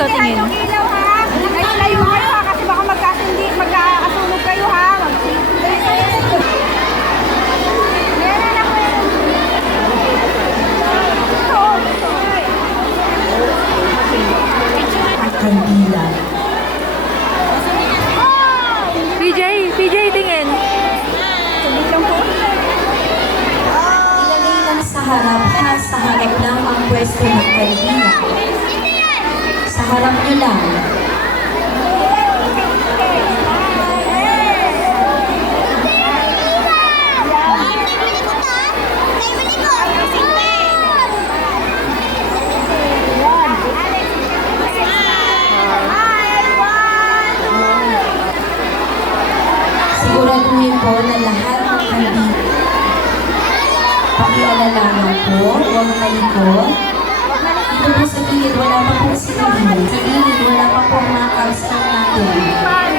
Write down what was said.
Dito, tingin. Yung ilaw ha. Layo kayo ha, kasi baka magkakasunog kayo ha. Meron ako yun. At kandila. PJ, tingin. Ilagay lang sa harap ha, sa harap lang ang pwesto ng kandila. Sa harap nyo lang. Siguraduhin po na lahat ng kandila. Pakialalaman po, huwag malikot. Dito po sa gilid, wala pa pong sinigil. Sa gilid, wala pa pong mga couch natin.